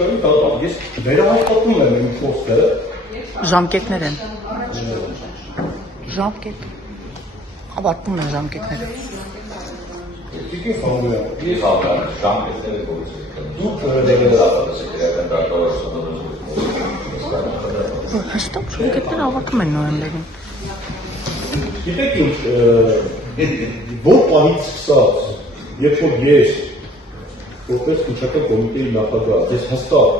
առաջիկայում դատամ։ Ես վերահաստատում եմ իմ խոսքը։ Ժամկետներ են։ Ժամկետ։ Ավարտվում են ժամկետները։ Տիկին Սամուելյան, Ես հավատամ, ժամկետները գործել են։ դուք Հստակ ժամկետները ավարտվում են նոյեմբերին։ գիտեք ինչ, որ պահից սկսած, երբ որ ես որպես քննչական կոմիտեի նախագահ, ես հստակ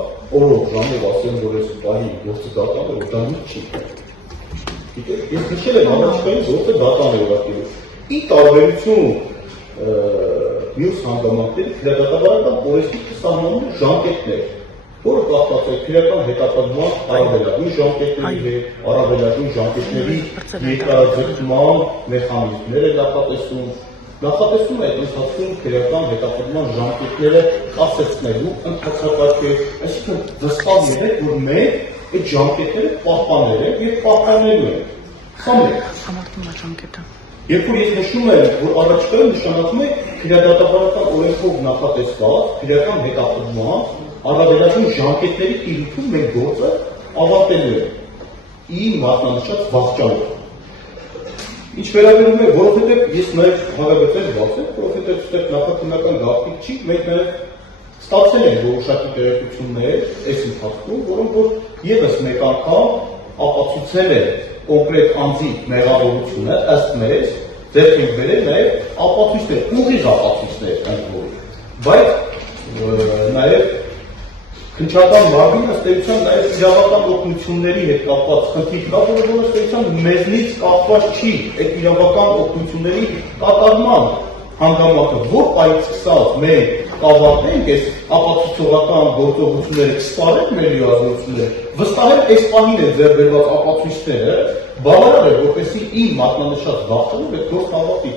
օրով ժամով ասեմ, որ ես պահի գործը դատան է, որ դա ինչ չի։ Գիտեք, ես նշել եմ առաջիկայում գործը դատան է ուղղակի։ Ի տարբերություն մյուս հանգամանքների քրեատավարական օրենսգիրքը սահմանում է ժամկետներ, որը կախված է քրեական հետապնդման առավելագույն ժամկետների հետ, առավելագույն ժամկետների երկարաձգման մեխանիզմները նախատեսում է այդ ընթացքում քրեական հետապնդման ժամկետները կասեցնելու ընթացակարգեր, այսինքն վստահ եղեք, որ մենք այդ ժամկետները պահպանել ենք եւ պահպանելու ենք։ Սա մեկ։ Ավարտվում է ժամկետը։ Երբ որ ես նշում եմ, որ առաջիկայում նշանակում է քրեադատաբարական օրենքով նախատեսված քրեական հետապնդման առավելագույն ժամկետների տիրույթում մենք գործը ավարտելու ենք իմ մատնանշած վաղճանով։ Ինչ վերաբերում է, որովհետև ես նաև հավելեցել բացել, որովհետև ստեղ նախաքննական գաղտնիք չի, մենք նաև ստացել ենք որոշակի տեղեկություններ այս ընթացքում, որոնք որ ևս մեկ անգամ ապացուցել են կոնկրետ անձի մեղավորությունը ըստ մեզ, ձեռք ենք բերել նաև ապացույցներ, ուղիղ ապացույցներ ընդ որում, բայց նաև քննչական մարմինը ըստ էության նաև իրավական օգնությունների հետ կապված խնդիր կա, որը ըստ էության մեզնից կապված չի այդ իրավական օգնությունների կատարման հանգամանքը, որ պայից սկսած մենք կավարտենք այս ապացուցողական գործողությունները, կսպարենք մեր իրազեկությունները, վստահել այս պահին է ձեռք բերված ապացույցները, բավարար է, որպեսզի իմ մատնանշած վախճանով այդ գործն ավարտի։